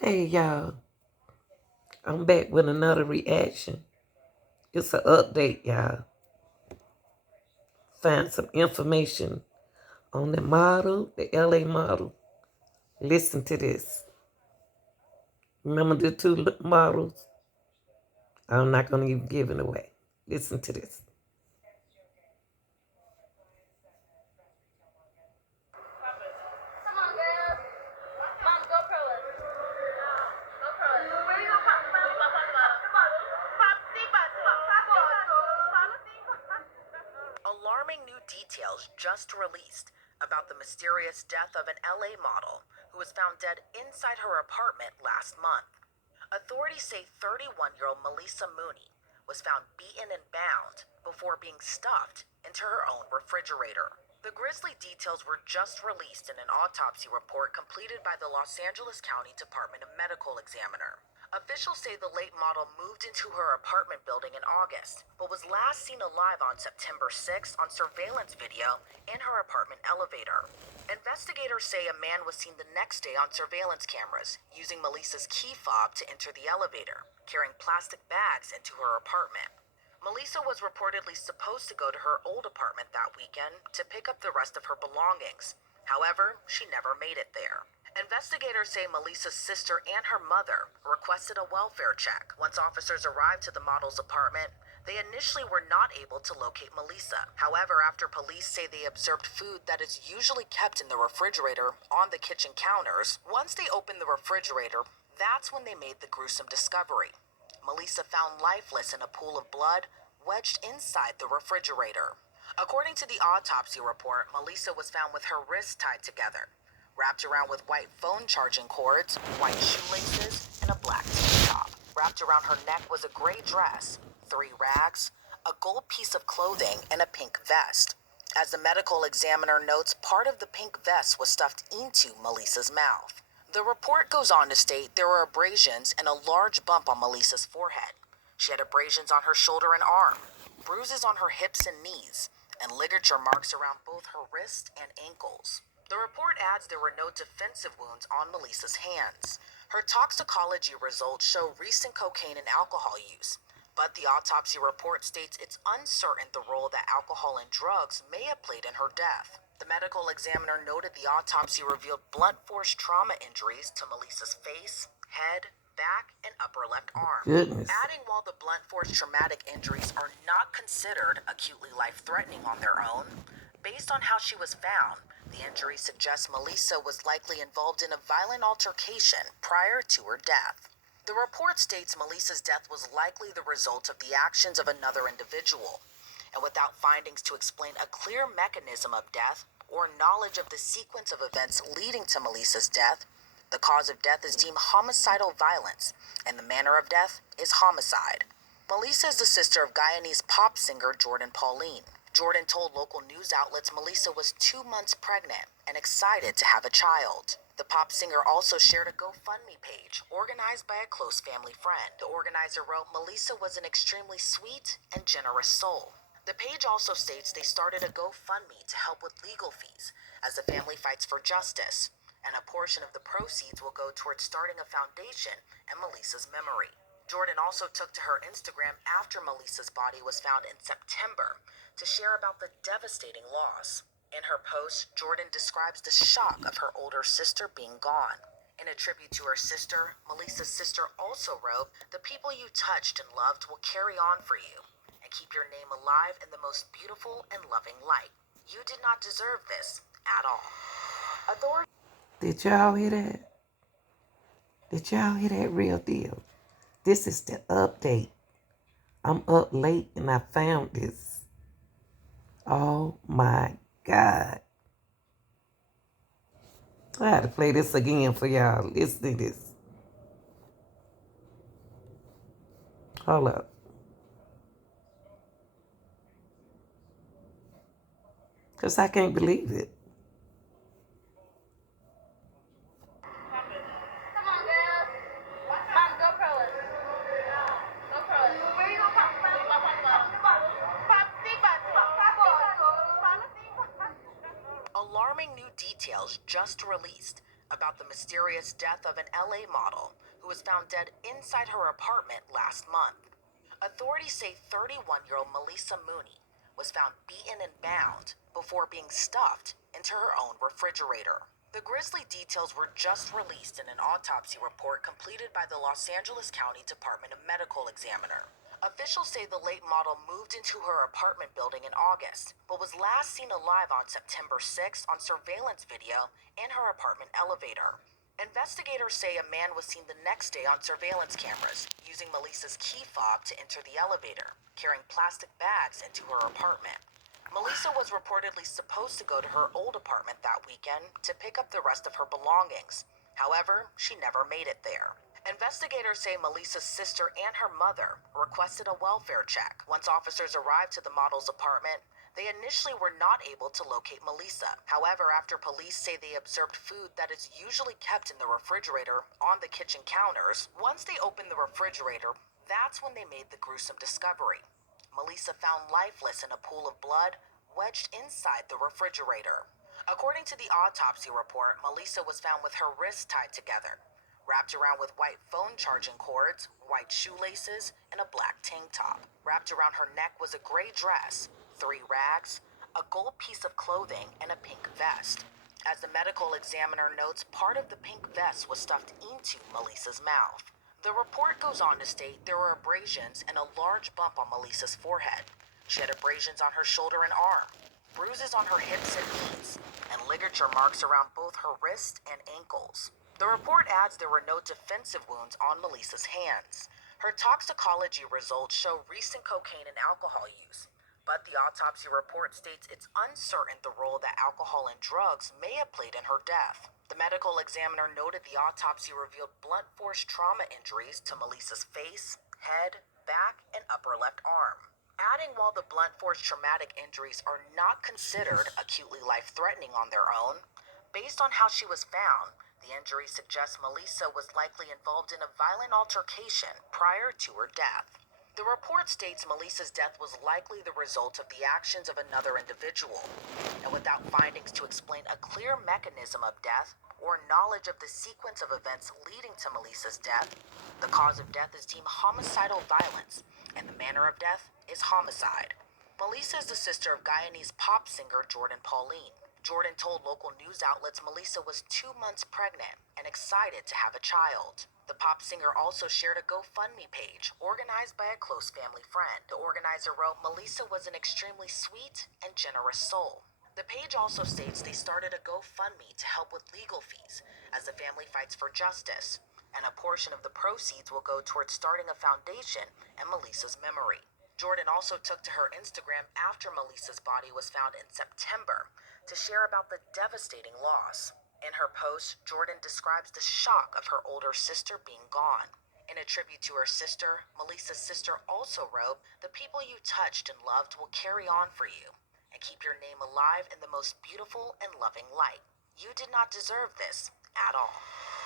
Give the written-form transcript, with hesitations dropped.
Hey y'all, I'm back with another reaction. It's an update, y'all. Find some information on the model, the LA model. Listen to this. Remember the two models? I'm not going to even give it away. Listen to this. Alarming new details just released about the mysterious death of an LA model who was found dead inside her apartment last month. Authorities say 31-year-old Maleesa Mooney was found beaten and bound before being stuffed into her own refrigerator. The grisly details were just released in an autopsy report completed by the Los Angeles County Department of Medical Examiner. Officials say the late model moved into her apartment building in August, but was last seen alive on September 6th on surveillance video in her apartment elevator. Investigators say a man was seen the next day on surveillance cameras using Maleesa's key fob to enter the elevator, carrying plastic bags into her apartment. Maleesa was reportedly supposed to go to her old apartment that weekend to pick up the rest of her belongings. However, she never made it there. Investigators say Maleesa's sister and her mother requested a welfare check. Once officers arrived to the model's apartment, they initially were not able to locate Maleesa. However, after police say they observed food that is usually kept in the refrigerator on the kitchen counters, once they opened the refrigerator, that's when they made the gruesome discovery. Maleesa found lifeless in a pool of blood wedged inside the refrigerator. According to the autopsy report, Maleesa was found with her wrists tied together, wrapped around with white phone charging cords, white shoelaces, and a black tank top. Wrapped around her neck was a gray dress, 3 rags, a gold piece of clothing, and a pink vest. As the medical examiner notes, part of the pink vest was stuffed into Maleesa's mouth. The report goes on to state there were abrasions and a large bump on Maleesa's forehead. She had abrasions on her shoulder and arm, bruises on her hips and knees, and ligature marks around both her wrists and ankles. The report adds there were no defensive wounds on Maleesa's hands. Her toxicology results show recent cocaine and alcohol use, but the autopsy report states it's uncertain the role that alcohol and drugs may have played in her death. The medical examiner noted the autopsy revealed blunt force trauma injuries to Maleesa's face, head, back, and upper left arm. Goodness. Adding, while the blunt force traumatic injuries are not considered acutely life-threatening on their own, based on how she was found, the injuries suggest Maleesa was likely involved in a violent altercation prior to her death. The report states Maleesa's death was likely the result of the actions of another individual, and without findings to explain a clear mechanism of death or knowledge of the sequence of events leading to Maleesa's death, the cause of death is deemed homicidal violence, and the manner of death is homicide. Maleesa is the sister of Guyanese pop singer Jordan Pauline. Jordan told local news outlets Maleesa was 2 months pregnant and excited to have a child. The pop singer also shared a GoFundMe page organized by a close family friend. The organizer wrote, "Maleesa was an extremely sweet and generous soul." The page also states they started a GoFundMe to help with legal fees as the family fights for justice, and a portion of the proceeds will go towards starting a foundation in Maleesa's memory. Jordan also took to her Instagram after Maleesa's body was found in September to share about the devastating loss. In her post, Jordan describes the shock of her older sister being gone. In a tribute to her sister, Maleesa's sister also wrote, "The people you touched and loved will carry on for you and keep your name alive in the most beautiful and loving light. You did not deserve this at all." Did y'all hear that? Did y'all hear that real deal? This is the update. I'm up late and I found this. Oh my God. I had to play this again for y'all. Listen to this. Hold up. Because I can't believe it. Alarming new details just released about the mysterious death of an LA model who was found dead inside her apartment last month. Authorities say 31-year-old Maleesa Mooney was found beaten and bound before being stuffed into her own refrigerator. The grisly details were just released in an autopsy report completed by the Los Angeles County Department of Medical Examiner. Officials say the late model moved into her apartment building in August, but was last seen alive on September 6th on surveillance video in her apartment elevator. Investigators say a man was seen the next day on surveillance cameras using Maleesa's key fob to enter the elevator, carrying plastic bags into her apartment. Maleesa was reportedly supposed to go to her old apartment that weekend to pick up the rest of her belongings. However, she never made it there. Investigators say Maleesa's sister and her mother requested a welfare check. Once officers arrived to the model's apartment, they initially were not able to locate Maleesa. However, after police say they observed food that is usually kept in the refrigerator on the kitchen counters, once they opened the refrigerator, that's when they made the gruesome discovery. Maleesa found lifeless in a pool of blood wedged inside the refrigerator. According to the autopsy report, Maleesa was found with her wrists tied together, wrapped around with white phone charging cords, white shoelaces, and a black tank top. Wrapped around her neck was a gray dress, 3 rags, a gold piece of clothing, and a pink vest. As the medical examiner notes, part of the pink vest was stuffed into Maleesa's mouth. The report goes on to state there were abrasions and a large bump on Maleesa's forehead. She had abrasions on her shoulder and arm, bruises on her hips and knees, and ligature marks around both her wrists and ankles. The report adds there were no defensive wounds on Maleesa's hands. Her toxicology results show recent cocaine and alcohol use, but the autopsy report states it's uncertain the role that alcohol and drugs may have played in her death. The medical examiner noted the autopsy revealed blunt force trauma injuries to Maleesa's face, head, back, and upper left arm. Adding, while the blunt force traumatic injuries are not considered acutely life-threatening on their own, based on how she was found, the injury suggests Maleesa was likely involved in a violent altercation prior to her death. The report states Maleesa's death was likely the result of the actions of another individual, and without findings to explain a clear mechanism of death or knowledge of the sequence of events leading to Maleesa's death, the cause of death is deemed homicidal violence, and the manner of death is homicide. Maleesa is the sister of Guyanese pop singer Jordan Pauline. Jordan told local news outlets Maleesa was 2 months pregnant and excited to have a child. The pop singer also shared a GoFundMe page organized by a close family friend. The organizer wrote, "Maleesa was an extremely sweet and generous soul." The page also states they started a GoFundMe to help with legal fees as the family fights for justice, and a portion of the proceeds will go towards starting a foundation in Maleesa's memory. Jordan also took to her Instagram after Maleesa's body was found in September to share about the devastating loss. In her post, Jordan describes the shock of her older sister being gone. In a tribute to her sister, Maleesa's sister also wrote, "The people you touched and loved will carry on for you and keep your name alive in the most beautiful and loving light. You did not deserve this at all."